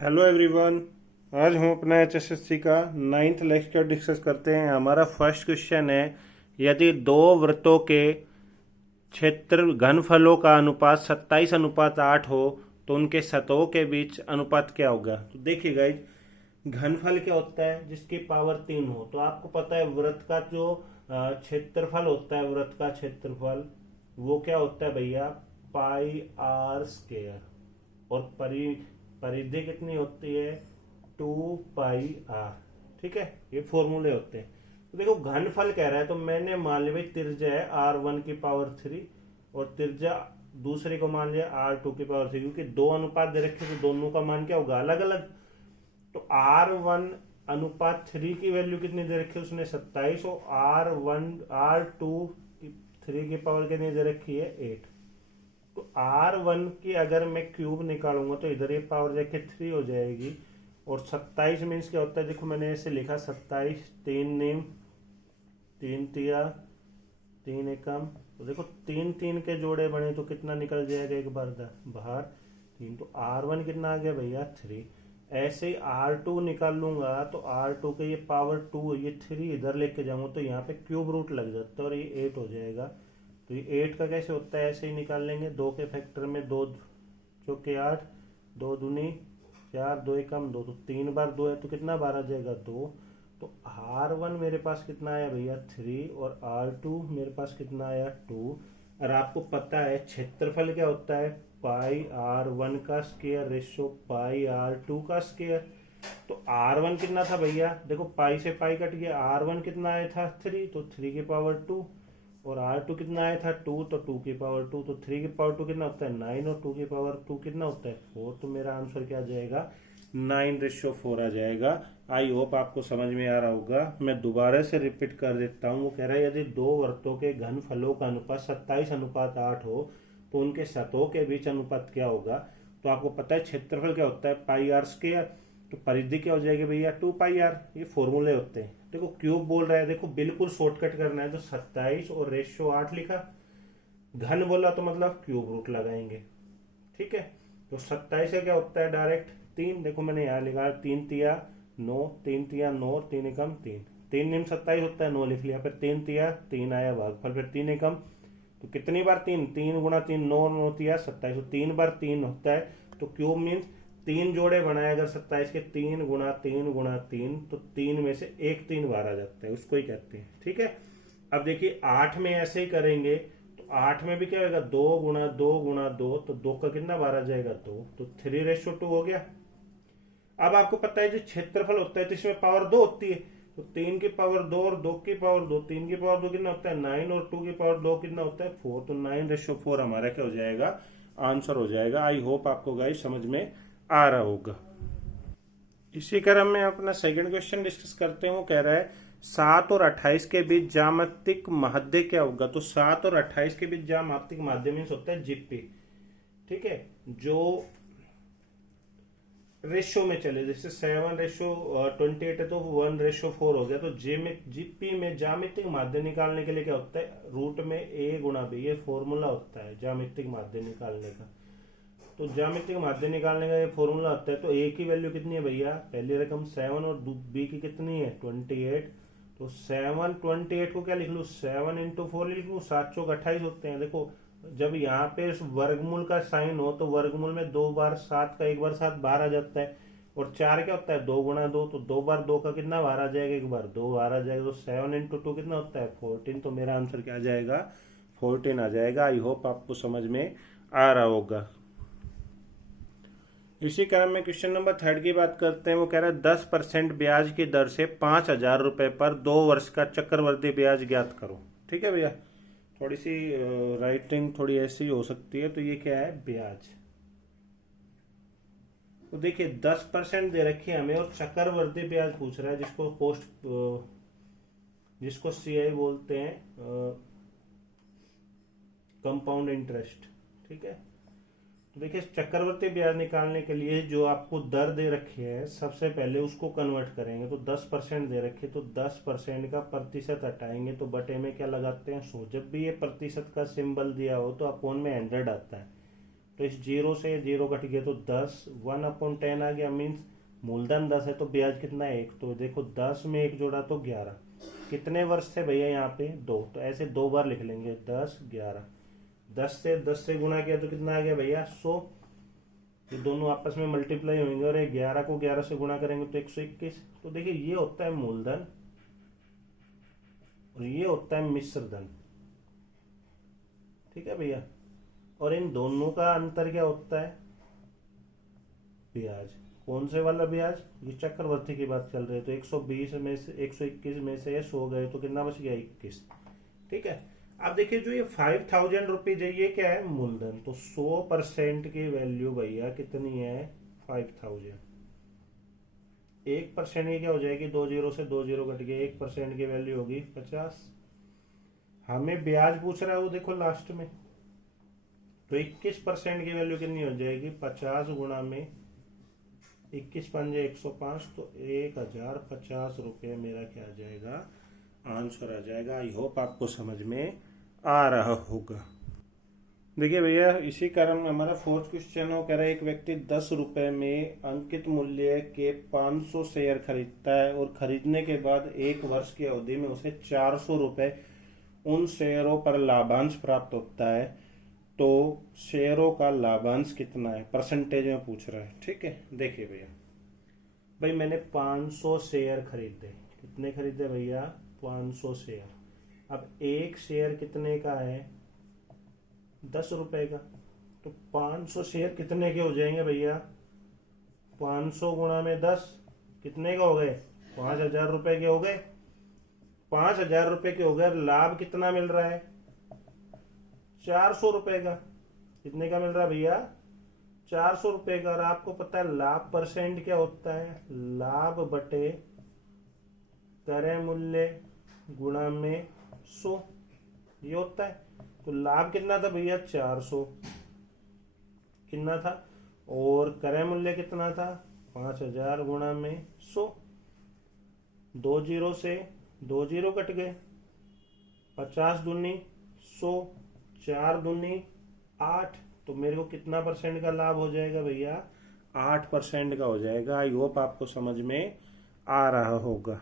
Hello everyone. आज हम अपना एचएसएससी का नाइन्थ लेक्चर डिस्कस करते हैं। हमारा फर्स्ट क्वेश्चन है, यदि दो वृत्तों के क्षेत्र घनफलों का अनुपात 27:8 हो तो उनके सतहों के बीच अनुपात क्या होगा। तो देखिए गाइज, घनफल क्या होता है? जिसकी पावर 3 हो। तो आपको पता है वृत्त का जो क्षेत्रफल होता है, वृत्त का क्षेत्रफल वो क्या होता है भैया? पाई आर स्क्वायर। और परिधि कितनी होती है? 2 पाई आर। ठीक है, ये फॉर्मूले होते हैं। तो देखो घनफल कह रहा है, तो मैंने मान लिया भाई त्रिज्या है r1 की पावर 3 और त्रिज्या दूसरे को मान लिया r2 की पावर 3, क्योंकि दो अनुपात दे रखे तो दोनों का मान क्या होगा? अलग अलग। तो r1:3 की वैल्यू कितनी दे रखी है उसने? 27। और r2 3 की पावर कितनी दे रखी है? 8। तो R1 की अगर मैं क्यूब निकालूंगा तो इधर ये पावर जाके 3 हो जाएगी। और 27 मीन्स क्या होता है? देखो मैंने ऐसे लिखा 27, 3 नेम, 3 तिया, 3 एकम। तो देखो 3 3 के जोड़े बने तो कितना निकल जाएगा एक बार बाहर? 3। तो R1 कितना आ गया भैया? 3। ऐसे ही R2 निकाल लूंगा तो R2 के ये पावर 2, ये 3 इधर लेके जाऊंगा तो यहाँ पे क्यूब रूट लग जाता है और ये 8 हो जाएगा। तो ये 8 का कैसे होता है? ऐसे ही निकाल लेंगे। 2 के फैक्टर में 2 चौके 8, 2 दूनी 4, 2 एकम 2। तो 3 बार 2 है तो कितना बार आ जाएगा? 2। तो R1 मेरे पास कितना आया भैया? 3। और R2 मेरे पास कितना आया? 2। और आपको पता है क्षेत्रफल क्या होता है? पाई R1 का स्क्वायर रेशो पाई R2 का स्क्वायर। तो R1 कितना था भैया? देखो पाई से पाई कट गया। R1 कितना आया था? 3। तो 3 की पावर 2। और R2 कितना आया था? 2। तो 2 की पावर 2। तो 3 की पावर 2 कितना होता है? 9। और 2 की पावर 2 कितना होता है? 4। तो मेरा आंसर क्या आ जाएगा? 9:4 आ जाएगा। आई होप आपको समझ में आ रहा होगा। मैं दोबारा से रिपीट कर देता हूँ। वो कह रहा है यदि दो वृत्तों के घनफलों का अनुपात 27:8 हो तो उनके सतहों के बीच अनुपात क्या होगा। तो आपको पता है क्षेत्रफल क्या होता है? पाई R²। तो परिधि क्या हो जाएगी भैया? 2 पाई आर। ये फॉर्मूले होते हैं। देखो क्यूब बोल रहा है, देखो बिल्कुल शॉर्टकट करना है तो 27 और रेशियो 8 लिखा। घन बोला तो मतलब क्यूब रूट लगाएंगे। ठीक है। तो 27 का क्या होता है? डायरेक्ट 3। देखो मैंने यहाँ लिखा 3 तिया 9, 3 तिया 9, 3 एकम 3। 3 निम 27 होता है, 9 लिख लिया। फिर 3 तिया 3 आया भागफल, फिर 3 एकम। तो कितनी बार 3? 3 गुणा 3 9, 9 तिया 27। तो 3 बार 3 होता है। तो क्यूब मीन्स 3 जोड़े बनाए अगर 27 के, 3 गुणा 3 गुणा 3, तो 3 में से एक 3 बार आ जाता है, उसको ही कहते हैं। ठीक है। अब देखिए 8 में ऐसे ही करेंगे तो 8 में भी क्या होगा? 2 गुणा 2 गुणा 2। तो 2 का कितना बार आ जाएगा? 2। तो 3:2 हो गया। अब आपको पता है जो क्षेत्रफल होता है तो इसमें पावर 2 होती है। तो 3 की पावर 2 और 2 की पावर 2, 3 की पावर 2 कितना होता है? 9। और 2 की पावर 2 कितना होता है? 4। तो 9:4 हमारा क्या हो जाएगा? आंसर हो जाएगा। आई होप आपको गाइस समझ में आ रहा होगा। इसी क्रम में अपना सेकंड क्वेश्चन डिस्कस करते हैं। वो कह रहा है 7 और 28 के बीच ज्यामितिक माध्य क्या होगा। तो 7 और 28 के बीच ज्यामितिक माध्य मीन्स होता है जीपी। ठीक है। जो रेशो में चले, जैसे 7:28 है तो 1:4 हो गया। तो जीपी में ज्यामितिक माध्य निकालने के लिए क्या होता है? रूट में ए गुणा बी, ये फॉर्मूला होता है ज्यामितिक माध्य निकालने का। तो ज्यामितिक माध्य निकालने का ये फॉर्मूला होता है। तो ए की वैल्यू कितनी है भैया? पहली रकम 7 और बी की कितनी है? 28। तो 7 28 को क्या लिख लू? 7 × 4 लिख लू। 7 चौक 28 होते हैं। देखो जब यहाँ पे वर्गमूल का साइन हो तो वर्गमूल में 2 बार 7 का 1 बार 7 बाहर आ जाता है। और 4 क्या होता है? 2 गुणा 2। तो 2 बार 2 का कितना बाहर आ जाएगा? 1 बार 2 बाहर आ जाएगा। तो 7 × 2 कितना होता है? 14। तो मेरा आंसर क्या आ जाएगा? 14 आ जाएगा। आई होप आपको समझ में आ रहा होगा। इसी क्रम में क्वेश्चन नंबर 3 की बात करते हैं। वो कह रहा है 10% ब्याज की दर से 5,000 रुपए पर 2 वर्ष का चक्रवृद्धि ब्याज ज्ञात करो। ठीक है भैया। थोड़ी सी राइटिंग थोड़ी ऐसी हो सकती है। तो ये क्या है? ब्याज। तो देखिए 10% दे रखी है हमें और चक्रवृद्धि ब्याज पूछ रहा है, जिसको सीआई बोलते हैं, कंपाउंड इंटरेस्ट। ठीक है। तो देखिए चक्रवृद्धि ब्याज निकालने के लिए जो आपको दर दे रखी है सबसे पहले उसको कन्वर्ट करेंगे। तो 10% दे रखी है तो 10% का प्रतिशत हटाएंगे तो बटे में क्या लगाते हैं? 100। जब भी ये प्रतिशत का सिंबल दिया हो तो अपोन में 100 आता है। तो इस 0 से 0 कट गया तो 10, 1/10 आ गया, मीन्स मूलधन 10 है तो ब्याज कितना है 1। तो देखो 10 में 1 जोड़ा तो 11। कितने वर्ष थे भैया यहाँ पे 2, तो ऐसे 2 बार लिख लेंगे 10 11। 10 से गुणा किया तो कितना आ गया भैया 100। ये दोनों आपस में मल्टीप्लाई होंगे और 11 को 11 से गुणा करेंगे तो 121। तो देखिए ये होता है मूलधन और ये होता है मिश्र धन। ठीक है भैया। और इन दोनों का अंतर क्या होता है ब्याज। कौन से वाला ब्याज, ये चक्रवर्ती की बात चल रही है। तो 120 में से 121 में से 100 गए तो कितना बच गया 21। ठीक है। अब देखिए जो ये 5000 रुपीज है ये क्या है मूलधन। तो 100% की वैल्यू भैया कितनी है 5000। 1% की क्या हो जाएगी, 2 जीरो से 2 जीरो कट गया, 1% की वैल्यू होगी 50। हमें ब्याज पूछ रहा है वो देखो लास्ट में। तो 21% की वैल्यू कितनी हो जाएगी 50 गुणा में 21 पंजे 105। तो 1050 रुपये मेरा क्या आ जाएगा आंसर आ जाएगा। आई होप आपको समझ में आ रहा होगा। देखिए भैया इसी कारण हमारा फोर्थ क्वेश्चन हो कह रहा है एक व्यक्ति 10 रुपए में अंकित मूल्य के 500 शेयर खरीदता है और खरीदने के बाद 1 वर्ष की अवधि में उसे 400 रुपए उन शेयरों पर लाभांश प्राप्त होता है। तो शेयरों का लाभांश कितना है परसेंटेज में पूछ रहा है। ठीक है। देखिए भैया भाई मैंने 500 शेयर खरीदे। कितने खरीदे भैया 500 शेयर। अब एक शेयर कितने का है 10 रुपए का। तो 500 शेयर कितने के हो जाएंगे भैया 500 गुणा में 10 कितने का हो गए 5000 रुपए के हो गए। 5000 रुपए के हो गए। लाभ कितना मिल रहा है 400 रुपए का। कितने का मिल रहा है भैया 400 रुपए का। और आपको पता है लाभ परसेंट क्या होता है, लाभ बटे क्रय मूल्य गुणा में 100 ये होता है। तो लाभ कितना था भैया 400 कितना था और क्रय मूल्य कितना था 5000 गुणा में 100। 2 जीरो से 2 जीरो कट गए। 50 दूनी 100, 4 दूनी 8। तो मेरे को कितना परसेंट का लाभ हो जाएगा भैया 8% का हो जाएगा। आई होप आपको समझ में आ रहा होगा।